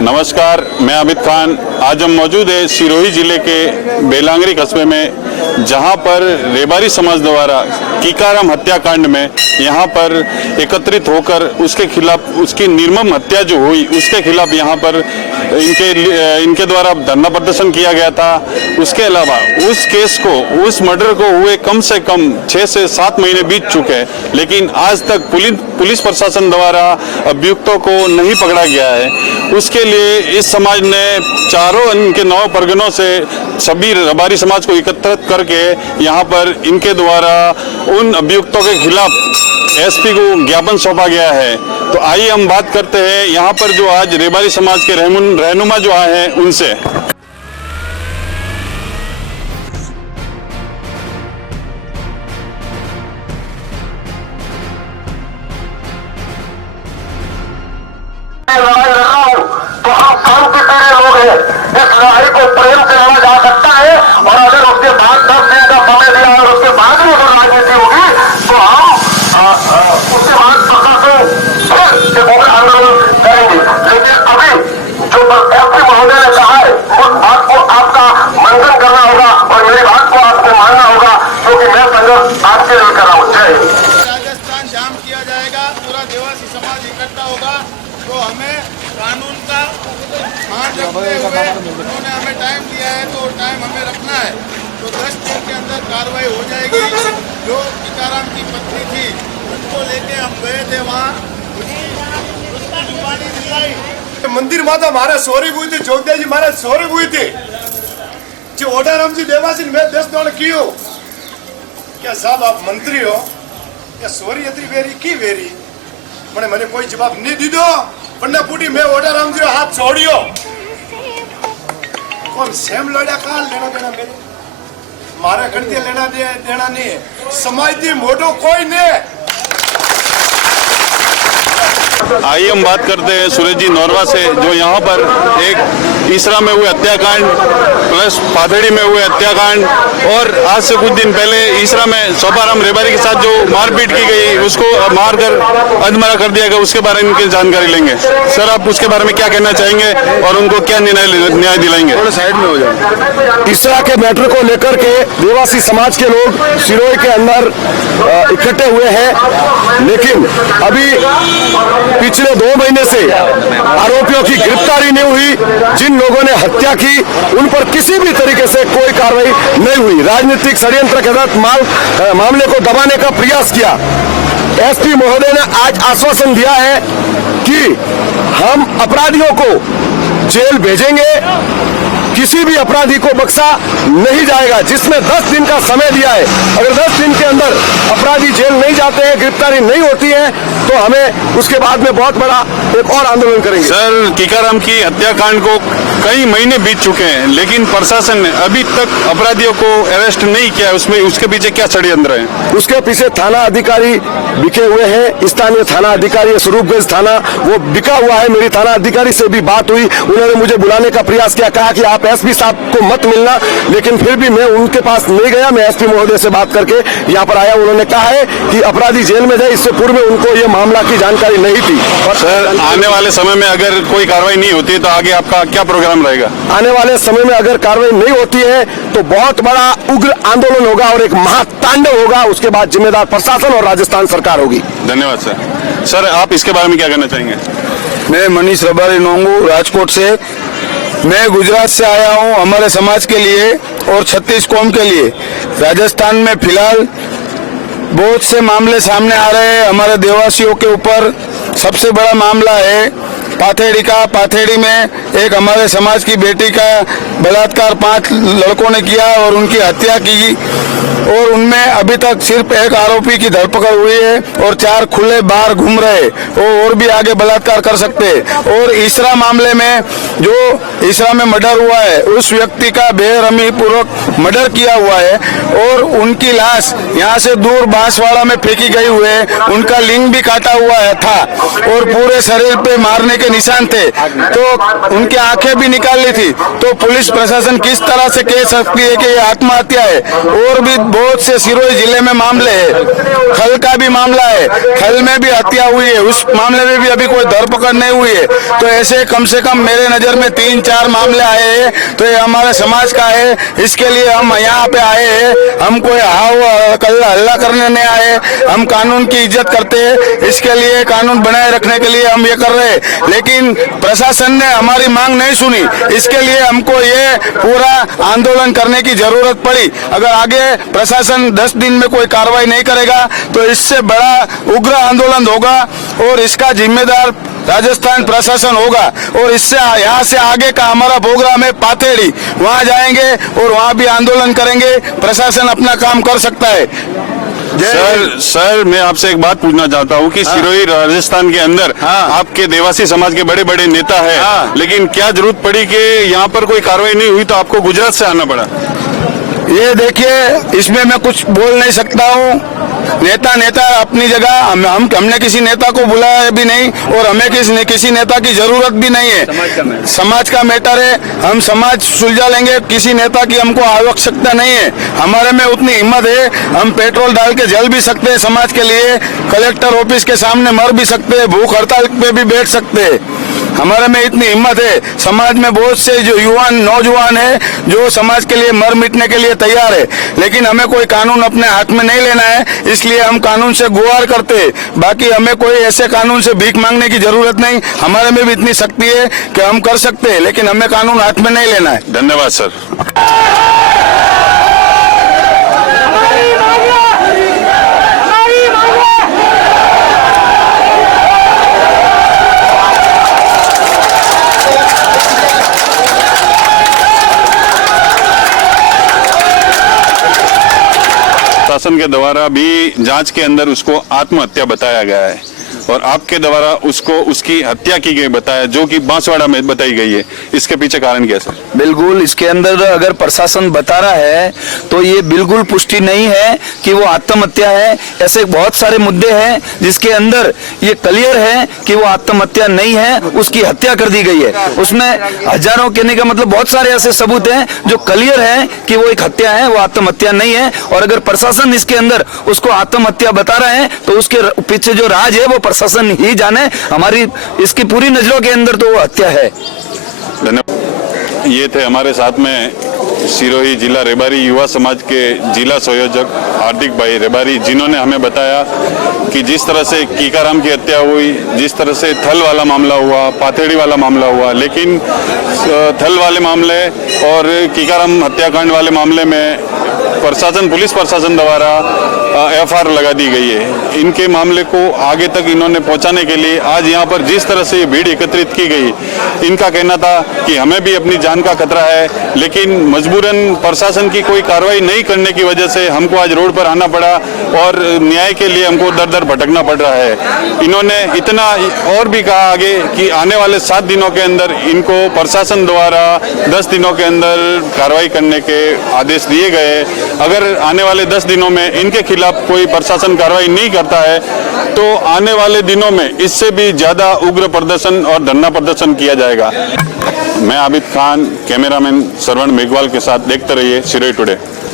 नमस्कार, मैं अमित खान। आज हम मौजूद है सिरोही जिले के बेलांगरी कस्बे में, जहां पर रेबारी समाज द्वारा कीकाराम हत्याकांड में यहां पर एकत्रित होकर उसके खिलाफ, उसकी निर्मम हत्या जो हुई उसके खिलाफ यहां पर इनके द्वारा धरना प्रदर्शन किया गया था। उसके अलावा उस केस को, उस मर्डर को हुए कम से कम 6 से 7 महीने बीत चुके हैं, लेकिन आज तक पुलिस प्रशासन द्वारा अभियुक्तों को नहीं पकड़ा गया है। उसके लिए इस समाज ने चारों इनके 9 परगनों से सभी रबारी समाज को एकत्रित करके यहाँ पर इनके द्वारा उन अभियुक्तों के खिलाफ एसपी को ज्ञापन सौंपा गया है। तो आइए हम बात करते हैं यहाँ पर जो आज रेबारी समाज के रहनुमा जो आए हैं उनसे। तो हम शांति प्रिय लोग हैं। इस लड़ाई को प्रेम से लड़ा जा सकता है, और अगर उसके बाद 10 दिन का समय दिया और उसके बाद भी अगर राजनीति होगी तो हम उसके बाद प्रशासन फिर उग्र आंदोलन करेंगे। लेकिन अभी जो एसपी महोदय ने कहा है उस बात को आपका मंथन करना होगा और मेरी बात को आपको मानना होगा, क्योंकि मैं संघर्ष आपके लिए कर रहा हूँ। राजस्थान जाम किया जाएगा, पूरा देवासी समाज इकट्ठा होगा, तो हमें कानून का मान रखते हुए उन्होंने हमें टाइम दिया है, तो टाइम हमें रखना है। तो 10 दिन के अंदर कार्रवाई हो जाएगी। जो कीकाराम की पत्नी थी उनको लेके हम गए थे वहाँ, उसकी जुबानी दिलाई मंदिर में तो मारे सोरी हुई थी, जोगदेव जी मारे सोरी हुई थी, जो ओडाराम जी देवासी में 10 दौड़ की हो। क्या साहब आप मंत्री हो, क्या सोरी इतनी वेरी की वेरी मैंने कोई जवाब नहीं दी दो। पन्ना पुटी में ओडाराम जी हाथ छोड़ियो, कौन सेम लड़ा का लेना देना मेरे मारा कर दिया, लेना देना नहीं है। समाज थी मोटो कोई नहीं। आइए हम बात करते हैं सुरेश जी नौरवा से, जो यहाँ पर एक ईसरा में हुए हत्याकांड प्लस पाथेड़ी में हुए हत्याकांड और आज से कुछ दिन पहले ईसरा में सोपाराम रेबारी के साथ जो मारपीट की गई, उसको मारकर अधमरा कर दिया गया, उसके बारे में इनकी जानकारी लेंगे। सर, आप उसके बारे में क्या कहना चाहेंगे और उनको क्या न्याय दिलाएंगे? थोड़ा साइड में हो जाए। ईसरा के मैटर को लेकर के देवासी समाज के लोग सिरोही के अंदर इकट्ठे हुए हैं, लेकिन अभी पिछले 2 महीने से आरोपियों की गिरफ्तारी नहीं हुई। जिन लोगों ने हत्या की उन पर किसी भी तरीके से कोई कार्रवाई नहीं हुई। राजनीतिक षड्यंत्र के तहत मामले को दबाने का प्रयास किया। एसपी महोदय ने आज आश्वासन दिया है कि हम अपराधियों को जेल भेजेंगे, किसी भी अपराधी को बख्शा नहीं जाएगा। जिसमें 10 दिन का समय दिया है, अगर 10 दिन के अंदर अपराधी जेल नहीं जाते हैं, गिरफ्तारी नहीं होती है, तो हमें उसके बाद में बहुत बड़ा एक और आंदोलन करेंगे। सर, कीकाराम की हत्याकांड को कई महीने बीत चुके हैं, लेकिन प्रशासन ने अभी तक अपराधियों को अरेस्ट नहीं किया। उसमें उसके पीछे क्या षड्यंत्र है? उसके पीछे थाना अधिकारी बिके हुए हैं। स्थानीय थाना अधिकारी स्वरूपगंज थाना वो बिका हुआ है। मेरी थाना अधिकारी से भी बात हुई, उन्होंने मुझे बुलाने का प्रयास किया, कहा कि आप एसपी साहब को मत मिलना, लेकिन फिर भी मैं उनके पास नहीं गया। मैं एसपी महोदय से बात करके यहाँ पर आया। उन्होंने कहा है कि अपराधी जेल में जाए, इससे पूर्व में उनको ये मामला की जानकारी नहीं थी। और सर, आने वाले समय में अगर कोई कार्रवाई नहीं होती है तो आगे आपका क्या प्रोग्राम रहेगा? आने वाले समय में अगर कार्रवाई नहीं होती है तो बहुत बड़ा उग्र आंदोलन होगा और एक महातांडव होगा। उसके बाद जिम्मेदार प्रशासन और राजस्थान सरकार होगी। धन्यवाद सर। सर, आप इसके बारे में क्या कहना चाहेंगे? मैं मनीष रबारी नोंगू, राजकोट से। मैं गुजरात से आया हूं हमारे समाज के लिए और 36 कौम के लिए। राजस्थान में फिलहाल बहुत से मामले सामने आ रहे हैं हमारे देवासियों के ऊपर। सबसे बड़ा मामला है पाथेड़ी का। पाथेड़ी में एक हमारे समाज की बेटी का बलात्कार 5 लड़कों ने किया और उनकी हत्या की, और उनमें अभी तक सिर्फ एक आरोपी की धरपकड़ हुई है और 4 खुले बाहर घूम रहे, और भी आगे बलात्कार कर सकते हैं। और ईसरा मामले में जो ईसरा में मर्डर हुआ है, उस व्यक्ति का बेरहमी पूर्वक मर्डर किया हुआ है और उनकी लाश यहाँ से दूर बांसवाड़ा में फेंकी गई हुई है। उनका लिंग भी काटा हुआ है था और पूरे शरीर पे मारने के निशान थे, तो उनकी आंखें भी निकाल ली थी। तो पुलिस प्रशासन किस तरह से कह सकती है कि ये आत्महत्या है? और भी बहुत से सिरोही जिले में मामले है। खल का भी मामला है, खल में भी हत्या हुई है, उस मामले में भी अभी कोई धरपकड़ नहीं हुई है। तो ऐसे कम से कम मेरे नजर में 3-4 मामले आए हैं, तो ये हमारे समाज का है। इसके लिए हम यहाँ पे आए हैं। हम कोई हल्ला करने नहीं आए, हम कानून की इज्जत करते हैं। इसके लिए कानून बनाए रखने के लिए हम ये कर रहे हैं, लेकिन प्रशासन ने हमारी मांग नहीं सुनी। इसके लिए हमको ये पूरा आंदोलन करने की जरूरत पड़ी। अगर आगे प्रशासन 10 दिन में कोई कार्रवाई नहीं करेगा तो इससे बड़ा उग्र आंदोलन होगा और इसका जिम्मेदार राजस्थान प्रशासन होगा। और इससे यहाँ से आगे का हमारा प्रोग्राम है पाथेड़ी, वहाँ जाएंगे और वहाँ भी आंदोलन करेंगे। प्रशासन अपना काम कर सकता है। सर मैं आपसे एक बात पूछना चाहता हूँ कि सिरोही राजस्थान के अंदर आपके देवासी समाज के बड़े बड़े नेता है, लेकिन क्या जरूरत पड़ी कि यहाँ पर कोई कार्रवाई नहीं हुई तो आपको गुजरात से आना पड़ा? ये देखिए, इसमें मैं कुछ बोल नहीं सकता हूँ। नेता अपनी जगह, हमने किसी नेता को बुलाया भी नहीं और हमें किसी नेता की जरूरत भी नहीं है। समाज का मैटर है, हम समाज सुलझा लेंगे। किसी नेता की हमको आवश्यकता नहीं है। हमारे में उतनी हिम्मत है, हम पेट्रोल डाल के जल भी सकते हैं समाज के लिए, कलेक्टर ऑफिस के सामने मर भी सकते हैं, भूख हड़ताल पे भी बैठ सकते हैं। हमारे में इतनी हिम्मत है। समाज में बहुत से जो नौजवान है जो समाज के लिए मर मिटने के लिए तैयार है, लेकिन हमें कोई कानून अपने हाथ में नहीं लेना है। इसलिए हम कानून से गुहार करते हैं। बाकी हमें कोई ऐसे कानून से भीख मांगने की जरूरत नहीं। हमारे में भी इतनी शक्ति है कि हम कर सकते हैं, लेकिन हमें कानून हाथ में नहीं लेना है। धन्यवाद सर। शासन के द्वारा भी जांच के अंदर उसको आत्महत्या बताया गया है और आपके द्वारा उसको उसकी हत्या की गई बताया, जो कि बांसवाड़ा में बताई गई है। इसके पीछे कारण क्या सर? बिल्कुल, इसके अंदर अगर प्रशासन बता रहा है तो ये बिल्कुल पुष्टि नहीं है कि वो आत्महत्या है। ऐसे बहुत सारे मुद्दे हैं जिसके अंदर ये क्लियर है कि वो आत्महत्या नहीं है, उसकी हत्या कर दी गई है। उसमें हजारों कहने का मतलब बहुत सारे ऐसे सबूत हैं जो क्लियर है कि वो एक हत्या है, वो आत्महत्या नहीं है। और अगर प्रशासन इसके अंदर उसको आत्महत्या बता रहा है तो उसके पीछे जो राज है वो प्रशासन ही जाने। हमारी इसकी पूरी नजरों के अंदर तो वो हत्या है। धन्यवाद। ये थे हमारे साथ में सिरोही जिला रेबारी युवा समाज के जिला संयोजक हार्दिक भाई रेबारी, जिन्होंने हमें बताया कि जिस तरह से कीकाराम की हत्या हुई, जिस तरह से थल वाला मामला हुआ, पाथेड़ी वाला मामला हुआ, लेकिन थल वाले मामले और कीकाराम हत्याकांड वाले मामले में पुलिस प्रशासन द्वारा एफआईआर लगा दी गई है। इनके मामले को आगे तक इन्होंने पहुंचाने के लिए आज यहाँ पर जिस तरह से भीड़ एकत्रित की गई, इनका कहना था कि हमें भी अपनी जान का खतरा है, लेकिन मजबूरन प्रशासन की कोई कार्रवाई नहीं करने की वजह से हमको आज रोड पर आना पड़ा और न्याय के लिए हमको दर दर भटकना पड़ रहा है। इन्होंने इतना और भी कहा आगे कि आने वाले 7 दिनों के अंदर इनको प्रशासन द्वारा 10 दिनों के अंदर कार्रवाई करने के आदेश दिए गए। अगर आने वाले 10 दिनों में इनके खिलाफ कोई प्रशासन कार्रवाई नहीं करता है तो आने वाले दिनों में इससे भी ज्यादा उग्र प्रदर्शन और धरना प्रदर्शन किया जाएगा। मैं आबिद खान, कैमरामैन श्रवण मेघवाल के साथ देखते रहिए सिरोही टुडे।